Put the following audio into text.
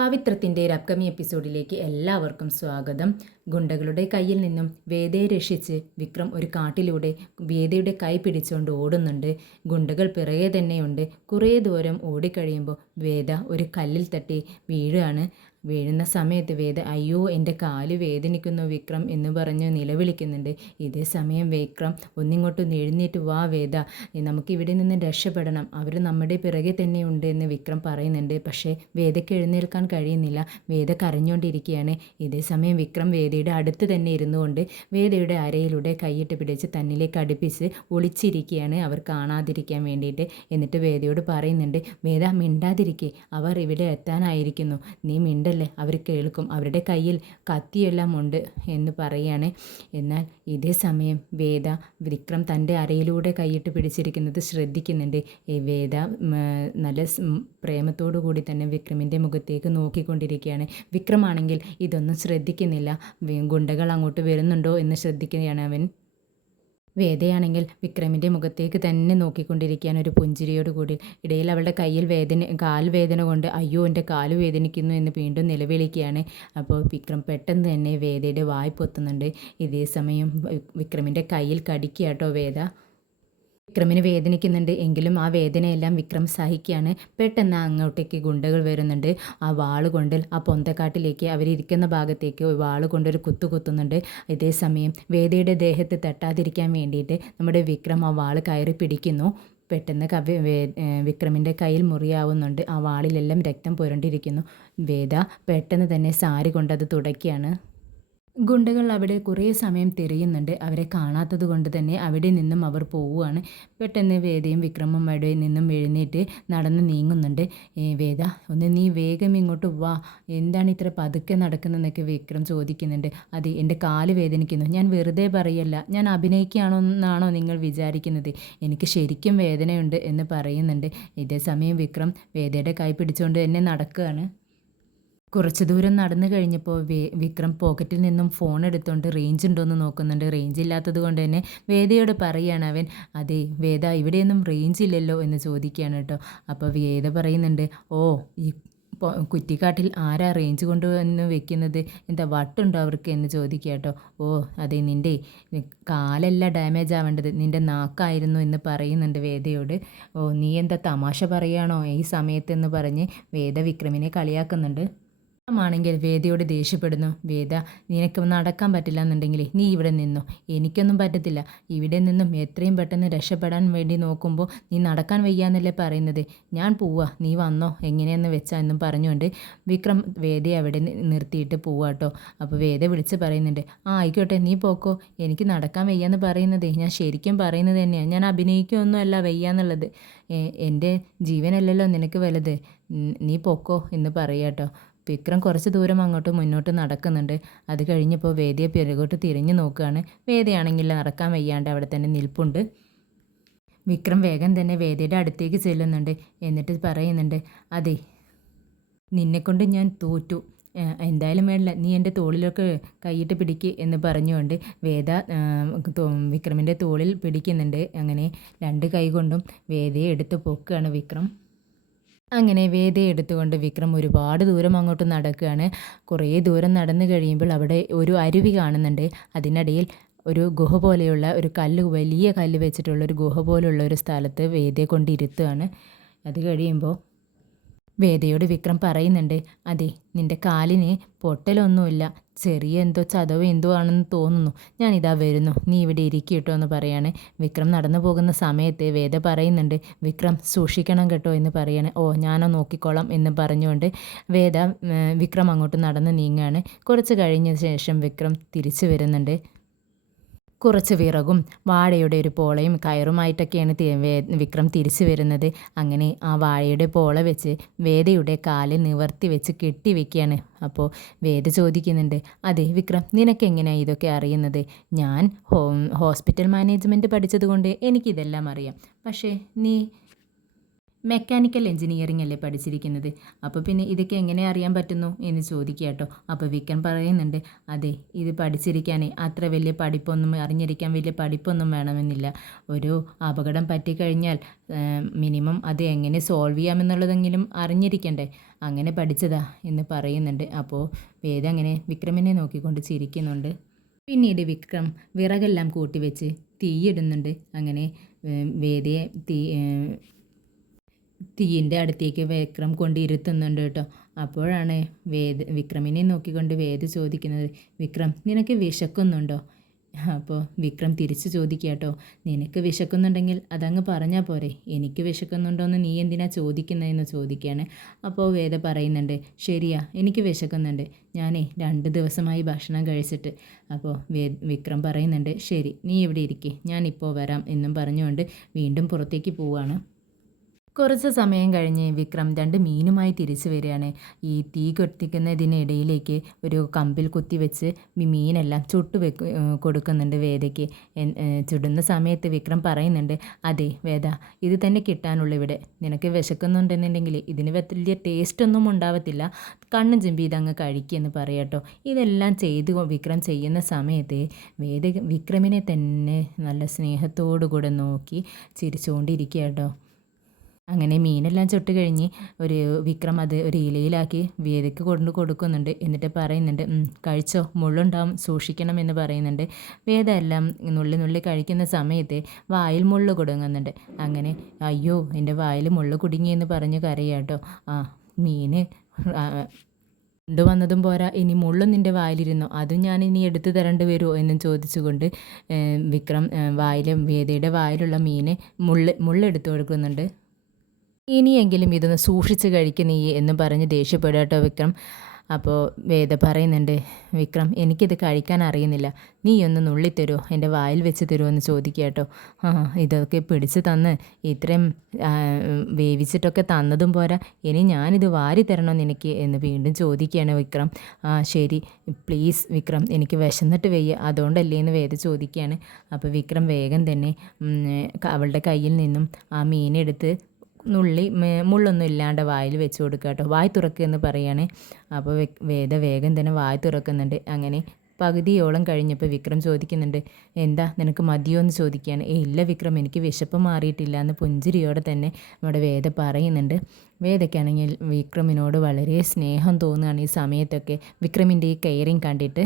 പവിത്രത്തിൻ്റെ ഒരു അപ്കമിങ് എപ്പിസോഡിലേക്ക് എല്ലാവർക്കും സ്വാഗതം. ഗുണ്ടകളുടെ കയ്യിൽ നിന്നും വേദയെ രക്ഷിച്ച് വിക്രം ഒരു കാട്ടിലൂടെ വേദയുടെ കൈ പിടിച്ചുകൊണ്ട് ഓടുന്നുണ്ട്. ഗുണ്ടകൾ പിറകെ തന്നെയുണ്ട്. കുറേ ദൂരം ഓടിക്കഴിയുമ്പോൾ വേദ ഒരു കല്ലിൽ തട്ടി വീഴുകയാണ്. വീഴുന്ന സമയത്ത് വേദ അയ്യോ എൻ്റെ കാല് വേദനിക്കുന്നു വിക്രം എന്ന് പറഞ്ഞ് നിലവിളിക്കുന്നുണ്ട്. ഇതേ സമയം വിക്രം ഒന്നിങ്ങോട്ട് എഴുന്നേറ്റ് വാ വേദ, നമുക്കിവിടെ നിന്ന് രക്ഷപ്പെടണം, അവർ നമ്മുടെ പിറകെ തന്നെയുണ്ട് എന്ന് വിക്രം പറയുന്നുണ്ട്. പക്ഷേ വേദയ്ക്ക് എഴുന്നേൽക്കാൻ കഴിയുന്നില്ല. വേദ കരഞ്ഞുകൊണ്ടിരിക്കുകയാണ്. ഇതേ സമയം വിക്രം വേദയുടെ അടുത്ത് തന്നെ ഇരുന്നുകൊണ്ട് വേദയുടെ അരയിലൂടെ കൈയിട്ട് പിടിച്ച് തന്നിലേക്ക് അടുപ്പിച്ച് ഒളിച്ചിരിക്കുകയാണ്, അവർ കാണാതിരിക്കാൻ വേണ്ടിയിട്ട്. എന്നിട്ട് വേദയോട് പറയുന്നുണ്ട്, വേദ മിണ്ടാതിരിക്കെ, അവർ ഇവിടെ എത്താനായിരിക്കുന്നു, നീ മിണ്ടല്ലേ, അവർ കേൾക്കും, അവരുടെ കയ്യിൽ കത്തിയെല്ലാം ഉണ്ട് എന്ന് പറയാണ്. എന്നാൽ ഇതേ സമയം വേദ വിക്രം തൻ്റെ അരയിലൂടെ കൈയിട്ട് പിടിച്ചിരിക്കുന്നത് ശ്രദ്ധിക്കുന്നുണ്ട്. വേദ നല്ല പ്രേമത്തോടു കൂടി തന്നെ വിക്രമിൻ്റെ മുഖത്തേക്ക് നോക്കിക്കൊണ്ടിരിക്കുകയാണ്. വിക്രമാണെങ്കിൽ ഇതൊന്നും ശ്രദ്ധിക്കുന്നില്ല. ഗുണ്ടകൾ അങ്ങോട്ട് വരുന്നുണ്ടോ എന്ന് ശ്രദ്ധിക്കുകയാണ് അവൻ. വേദയാണെങ്കിൽ വിക്രമിൻ്റെ മുഖത്തേക്ക് തന്നെ നോക്കിക്കൊണ്ടിരിക്കുകയാണ് ഒരു പുഞ്ചിരിയോട് കൂടി. ഇടയിൽ അവളുടെ കയ്യിൽ കാൽ വേദന കൊണ്ട് അയ്യോ എൻ്റെ കാല് വേദനിക്കുന്നു എന്ന് വീണ്ടും നിലവിളിക്കുകയാണ്. അപ്പോൾ വിക്രം പെട്ടെന്ന് തന്നെ വേദയുടെ വായ് പൊത്തുന്നുണ്ട്. ഇതേ സമയം വിക്രമിൻ്റെ കയ്യിൽ കടിക്കുക കേട്ടോ വേദ. വിക്രമിന് വേദനിക്കുന്നുണ്ട് എങ്കിലും ആ വേദനയെല്ലാം വിക്രം സഹിക്കുകയാണ്. പെട്ടെന്ന് അങ്ങോട്ടേക്ക് ഗുണ്ടകൾ വരുന്നുണ്ട്. ആ വാള് കൊണ്ട് ആ പൊന്തക്കാട്ടിലേക്ക് അവരിയ്ക്കുന്ന ഭാഗത്തേക്ക് വാള് കൊണ്ടൊരു കുത്തുന്നുണ്ട്. ഇതേ സമയം വേദയുടെ ദേഹത്ത് തട്ടാതിരിക്കാൻ വേണ്ടിയിട്ട് നമ്മുടെ വിക്രം ആ വാള് കയറി പിടിക്കുന്നു. പെട്ടെന്ന് വിക്രമിൻ്റെ കയ്യിൽ മുറിയാവുന്നുണ്ട്. ആ വാളിലെല്ലാം രക്തം പുരണ്ടിരിക്കുന്നു. വേദ പെട്ടെന്ന് തന്നെ സാരി കൊണ്ടത് തുടയ്ക്കുകയാണ്. ഗുണ്ടകൾ അവിടെ കുറേ സമയം തിരയുന്നുണ്ട്. അവരെ കാണാത്തത് കൊണ്ട് തന്നെ അവിടെ നിന്നും അവർ പോവുകയാണ്. പെട്ടെന്ന് വേദയും വിക്രമും അവിടെ നിന്നും എഴുന്നേറ്റ് നടന്ന് നീങ്ങുന്നുണ്ട്. വേദ ഒന്ന് നീ വേഗം ഇങ്ങോട്ട് വാ, എന്താണ് ഇത്ര പതുക്കെ നടക്കുന്നതെന്നൊക്കെ വിക്രം ചോദിക്കുന്നുണ്ട്. അത് എൻ്റെ കാല് വേദനിക്കുന്നു, ഞാൻ വെറുതെ പറയല്ല, ഞാൻ അഭിനയിക്കുകയാണോ എന്നാണോ നിങ്ങൾ വിചാരിക്കുന്നത്, എനിക്ക് ശരിക്കും വേദനയുണ്ട് എന്ന് പറയുന്നുണ്ട്. ഇതേ സമയം വിക്രം വേദയുടെ കൈ പിടിച്ചുകൊണ്ട് തന്നെ നടക്കുകയാണ്. കുറച്ച് ദൂരം നടന്നു കഴിഞ്ഞപ്പോൾ വിക്രം പോക്കറ്റിൽ നിന്നും ഫോൺ എടുത്തുകൊണ്ട് റേഞ്ച് ഉണ്ടോയെന്ന് നോക്കുന്നുണ്ട്. റേഞ്ച് ഇല്ലാത്തത് കൊണ്ട് തന്നെ വേദയോട് പറയുകയാണ് അവൻ. അതെ വേദ, ഇവിടെയൊന്നും റേഞ്ച് ഇല്ലല്ലോ എന്ന് ചോദിക്കുകയാണ് കേട്ടോ. അപ്പോൾ വേദ പറയുന്നുണ്ട്, ഓ ഈ കുറ്റിക്കാട്ടിൽ ആരാ റേഞ്ച് കൊണ്ടുവന്ന് വെക്കുന്നത്, എന്താ വട്ടുണ്ടോ അവർക്ക് എന്ന് ചോദിക്കുക കേട്ടോ. ഓ അതെ, നിൻ്റെ കാലല്ല ഡാമേജ് ആവേണ്ടത്, നിൻ്റെ നാക്കായിരുന്നു എന്ന് പറയുന്നുണ്ട് വേദയോട്. ഓ നീ എന്താ തമാശ പറയുകയാണോ ഈ സമയത്തെന്ന് പറഞ്ഞ് വേദ വിക്രമിനെ കളിയാക്കുന്നുണ്ട്. ആണെങ്കിൽ വേദയോട് ദേഷ്യപ്പെടുന്നു. വേദ, നിനക്ക് നടക്കാൻ പറ്റില്ല എന്നുണ്ടെങ്കിൽ നീ ഇവിടെ നിന്നോ, എനിക്കൊന്നും പറ്റത്തില്ല, ഇവിടെ നിന്നും എത്രയും പെട്ടെന്ന് രക്ഷപ്പെടാൻ വേണ്ടി നോക്കുമ്പോൾ നീ നടക്കാൻ വയ്യാന്നല്ലേ പറയുന്നത്, ഞാൻ പോവാ, നീ വന്നോ എങ്ങനെയെന്ന് വെച്ചാ എന്നും പറഞ്ഞുകൊണ്ട് വിക്രം വേദയെ അവിടെ നിർത്തിയിട്ട് പോവാട്ടോ. അപ്പോൾ വേദ വിളിച്ച് പറയുന്നുണ്ട്, ആ ആയിക്കോട്ടെ നീ പോക്കോ, എനിക്ക് നടക്കാൻ വയ്യാന്ന് പറയുന്നത് ഞാൻ ശരിക്കും പറയുന്നത് തന്നെയാണ്, ഞാൻ അഭിനയിക്കുകയൊന്നുമല്ല വയ്യാന്നുള്ളത്, എൻ്റെ ജീവനല്ലല്ലോ നിനക്ക് വലുത്, നീ പോക്കോ എന്ന് പറയാട്ടോ. വിക്രം കുറച്ച് ദൂരം അങ്ങോട്ട് മുന്നോട്ട് നടക്കുന്നുണ്ട്. അത് കഴിഞ്ഞപ്പോൾ വേദയെ പിറകോട്ട് തിരിഞ്ഞു നോക്കുകയാണ്. വേദയാണെങ്കിൽ നടക്കാൻ വയ്യാണ്ട് അവിടെ തന്നെ നിൽപ്പുണ്ട്. വിക്രം വേഗം തന്നെ വേദയുടെ അടുത്തേക്ക് ചെല്ലുന്നുണ്ട്. എന്നിട്ട് പറയുന്നുണ്ട്, അതെ നിന്നെക്കൊണ്ട് ഞാൻ തോറ്റു, എന്തായാലും വേണ്ടില്ല, നീ എൻ്റെ തോളിലൊക്കെ കൈയിട്ട് പിടിക്ക് എന്ന് പറഞ്ഞുകൊണ്ട് വേദ വിക്രമിൻ്റെ തോളിൽ പിടിക്കുന്നുണ്ട്. അങ്ങനെ രണ്ട് കൈ കൊണ്ടും വേദയെ എടുത്ത് പൊക്കുകയാണ് വിക്രം. അങ്ങനെ വേദയെ എടുത്തുകൊണ്ട് വിക്രം ഒരുപാട് ദൂരം അങ്ങോട്ട് നടക്കുകയാണ്. കുറേ ദൂരം നടന്നു കഴിയുമ്പോൾ അവിടെ ഒരു അരുവി കാണുന്നുണ്ട്. അതിനിടയിൽ ഒരു ഗുഹ പോലെയുള്ള ഒരു കല്ല്, വലിയ കല്ല് വെച്ചിട്ടുള്ള ഒരു ഗുഹ പോലുള്ള ഒരു സ്ഥലത്ത് വേദയെ കൊണ്ടിരുത്തുകയാണ്. അത് കഴിയുമ്പോൾ വേദയോട് വിക്രം പറയുന്നുണ്ട്, അതെ നിൻ്റെ കാലിന് പൊട്ടലൊന്നുമില്ല, ചെറിയ എന്തോ ചതവ് എന്തോ ആണെന്ന് തോന്നുന്നു, ഞാനിതാ വരുന്നു, നീ ഇവിടെ ഇരിക്കും കേട്ടോ എന്ന് പറയാണ്. വിക്രം നടന്നു പോകുന്ന സമയത്ത് വേദ പറയുന്നുണ്ട്, വിക്രം സൂക്ഷിക്കണം കേട്ടോ എന്ന് പറയാണ്. ഓ ഞാനോ നോക്കിക്കോളാം എന്ന് പറഞ്ഞുകൊണ്ട് വേദ വിക്രം അങ്ങോട്ട് നടന്ന് നീങ്ങുകയാണ്. കുറച്ച് കഴിഞ്ഞ ശേഷം വിക്രം തിരിച്ചു വരുന്നുണ്ട്. കുറച്ച് വിറകും വാഴയുടെ ഒരു പോളയും കയറുമായിട്ടൊക്കെയാണ് വിക്രം തിരിച്ചു വരുന്നത്. അങ്ങനെ ആ വാഴയുടെ പോള വെച്ച് വേദയുടെ കാല് നിവർത്തി വെച്ച് കെട്ടി വെക്കുകയാണ്. അപ്പോൾ വേദ ചോദിക്കുന്നുണ്ട്, അതെ വിക്രം, നിനക്കെങ്ങനെയാണ് ഇതൊക്കെ അറിയുന്നത്, ഞാൻ ഹോസ്പിറ്റൽ മാനേജ്മെൻറ്റ് പഠിച്ചതുകൊണ്ട് എനിക്കിതെല്ലാം അറിയാം, പക്ഷേ നീ മെക്കാനിക്കൽ എഞ്ചിനീയറിംഗ് അല്ലേ പഠിച്ചിരിക്കുന്നത്. അപ്പോൾ പിന്നെ ഇതൊക്കെ എങ്ങനെ അറിയാൻ പറ്റുന്നു എന്ന് ചോദിക്കുക കേട്ടോ. അപ്പോൾ വിക്രം പറയുന്നുണ്ട്, അതെ ഇത് പഠിച്ചിരിക്കാനേ അത്ര വലിയ പഠിപ്പൊന്നും അറിഞ്ഞിരിക്കാൻ വലിയ പഠിപ്പൊന്നും വേണമെന്നില്ല. ഒരു അപകടം പറ്റിക്കഴിഞ്ഞാൽ മിനിമം അത് എങ്ങനെ സോൾവ് ചെയ്യാമെന്നുള്ളതെങ്കിലും അറിഞ്ഞിരിക്കണ്ടേ, അങ്ങനെ പഠിച്ചതാ എന്ന് പറയുന്നുണ്ട്. അപ്പോൾ വേദ അങ്ങനെ വിക്രമിനെ നോക്കിക്കൊണ്ട് ചിരിക്കുന്നുണ്ട്. പിന്നീട് വിക്രം വിറകെല്ലാം കൂട്ടിവെച്ച് തീയിടുന്നുണ്ട്. അങ്ങനെ വേദയെ തീയിൻ്റെ അടുത്തേക്ക് വിക്രം കൊണ്ടിരുത്തുന്നുണ്ട് കേട്ടോ. അപ്പോഴാണ് വിക്രമിനെ നോക്കിക്കൊണ്ട് വേദ ചോദിക്കുന്നത്, വിക്രം നിനക്ക് വിശക്കുന്നുണ്ടോ? അപ്പോൾ വിക്രം തിരിച്ചു ചോദിക്കുക കേട്ടോ, നിനക്ക് വിശക്കുന്നുണ്ടെങ്കിൽ അതങ്ങ് പറഞ്ഞാൽ പോരെ, എനിക്ക് വിശക്കുന്നുണ്ടോയെന്ന് നീ എന്തിനാ ചോദിക്കുന്നതെന്ന് ചോദിക്കുകയാണ്. അപ്പോൾ വേദ പറയുന്നുണ്ട്, ശരിയാ എനിക്ക് വിശക്കുന്നുണ്ട്, ഞാനേ 2 ദിവസമായി ഭക്ഷണം കഴിച്ചിട്ട്. അപ്പോൾ വിക്രം പറയുന്നുണ്ട്, ശരി നീ ഇവിടെ ഇരിക്കേ, ഞാനിപ്പോൾ വരാം എന്നും പറഞ്ഞുകൊണ്ട് വീണ്ടും പുറത്തേക്ക് പോവുകയാണ്. കുറച്ച് സമയം കഴിഞ്ഞ് വിക്രം 2 മീനുമായി തിരിച്ചു വരികയാണ്. ഈ തീ കത്തിക്കുന്നതിനിടയിലേക്ക് ഒരു കമ്പിൽ കുത്തിവെച്ച് മീനെല്ലാം കൊടുക്കുന്നുണ്ട് വേദയ്ക്ക്. ചുടുന്ന സമയത്ത് വിക്രം പറയുന്നുണ്ട്, അതെ വേദ ഇത് തന്നെ കിട്ടാനുള്ള ഇവിടെ, നിനക്ക് വിശക്കുന്നുണ്ടെന്നുണ്ടെങ്കിൽ ഇതിന് വലിയ ടേസ്റ്റൊന്നും ഉണ്ടാവത്തില്ല, കണ്ണും ചിമ്പി ഇതങ്ങ് കഴിക്കുമെന്ന് പറയാട്ടോ. ഇതെല്ലാം വിക്രം ചെയ്യുന്ന സമയത്ത് വേദ വിക്രമിനെ തന്നെ നല്ല സ്നേഹത്തോടു കൂടെ നോക്കി ചിരിച്ചുകൊണ്ടിരിക്കുക കേട്ടോ. അങ്ങനെ മീനെല്ലാം ചുട്ട് കഴിഞ്ഞ് വിക്രം അത് ഒരു ഇലയിലാക്കി വേദയ്ക്ക് കൊടുക്കുന്നുണ്ട്. എന്നിട്ട് പറയുന്നുണ്ട്, കഴിച്ചോ, മുള്ളുണ്ടാവും സൂക്ഷിക്കണം എന്ന് പറയുന്നുണ്ട്. വേദ എല്ലാം നുള്ളി കഴിക്കുന്ന സമയത്ത് വായിൽ മുള്ളു കുടുങ്ങുന്നുണ്ട്. അങ്ങനെ അയ്യോ എൻ്റെ വായിൽ മുള്ളു കുടുങ്ങിയെന്ന് പറഞ്ഞ് കരയാട്ടോ. മീൻ കൊണ്ടുവന്നതും പോരാ, ഇനി മുള്ളും നിൻ്റെ വായിലിരുന്നോ, അതും ഞാൻ ഇനി എടുത്തു തരേണ്ടി വരുമോ എന്നും ചോദിച്ചുകൊണ്ട് വിക്രം വേദയുടെ വായിലുള്ള മീന് മുള്ളെടുത്ത് കൊടുക്കുന്നുണ്ട്. ഇനിയെങ്കിലും ഇതൊന്ന് സൂക്ഷിച്ച് കഴിക്കുന്നീ എന്ന് പറഞ്ഞ് ദേഷ്യപ്പെടുക കേട്ടോ വിക്രം. അപ്പോൾ വേദ പറയുന്നുണ്ട്, വിക്രം എനിക്കിത് കഴിക്കാൻ അറിയുന്നില്ല, നീ ഒന്ന് നുള്ളിത്തരുമോ, എൻ്റെ വായിൽ വെച്ച് തരുമോ എന്ന് ചോദിക്കുക കേട്ടോ. ഇതൊക്കെ പിടിച്ച് തന്ന് ഇത്രയും വേവിച്ചിട്ടൊക്കെ തന്നതും പോരാ, ഇനി ഞാനിത് വാരി തരണോ നിനക്ക് എന്ന് വീണ്ടും ചോദിക്കുകയാണ് വിക്രം. ശരി പ്ലീസ് വിക്രം, എനിക്ക് വിശന്നിട്ട് വയ്യ അതുകൊണ്ടല്ലേ എന്ന് വേദ ചോദിക്കുകയാണ്. അപ്പോൾ വിക്രം വേഗം തന്നെ അവളുടെ കയ്യിൽ നിന്നും ആ മീനെടുത്ത് മുള്ളൊന്നും ഇല്ലാണ്ട് വായിൽ വെച്ച് കൊടുക്കുക കേട്ടോ. വായ് തുറക്കുക എന്ന് പറയുകയാണ്. അപ്പോൾ വേദ വേഗം തന്നെ വായ് തുറക്കുന്നുണ്ട്. അങ്ങനെ പകുതിയോളം കഴിഞ്ഞപ്പോൾ വിക്രം ചോദിക്കുന്നുണ്ട്, എന്താ നിനക്ക് മതിയോ എന്ന് ചോദിക്കുകയാണ്. ഇല്ല വിക്രം എനിക്ക് വിശപ്പ് മാറിയിട്ടില്ല എന്ന് പുഞ്ചിരിയോടെ തന്നെ നമ്മുടെ വേദ പറയുന്നുണ്ട്. വേദയ്ക്കാണെങ്കിൽ വിക്രമിനോട് വളരെ സ്നേഹം തോന്നുകയാണ് ഈ സമയത്തൊക്കെ, വിക്രമിൻ്റെ ഈ കെയറിങ് കണ്ടിട്ട്.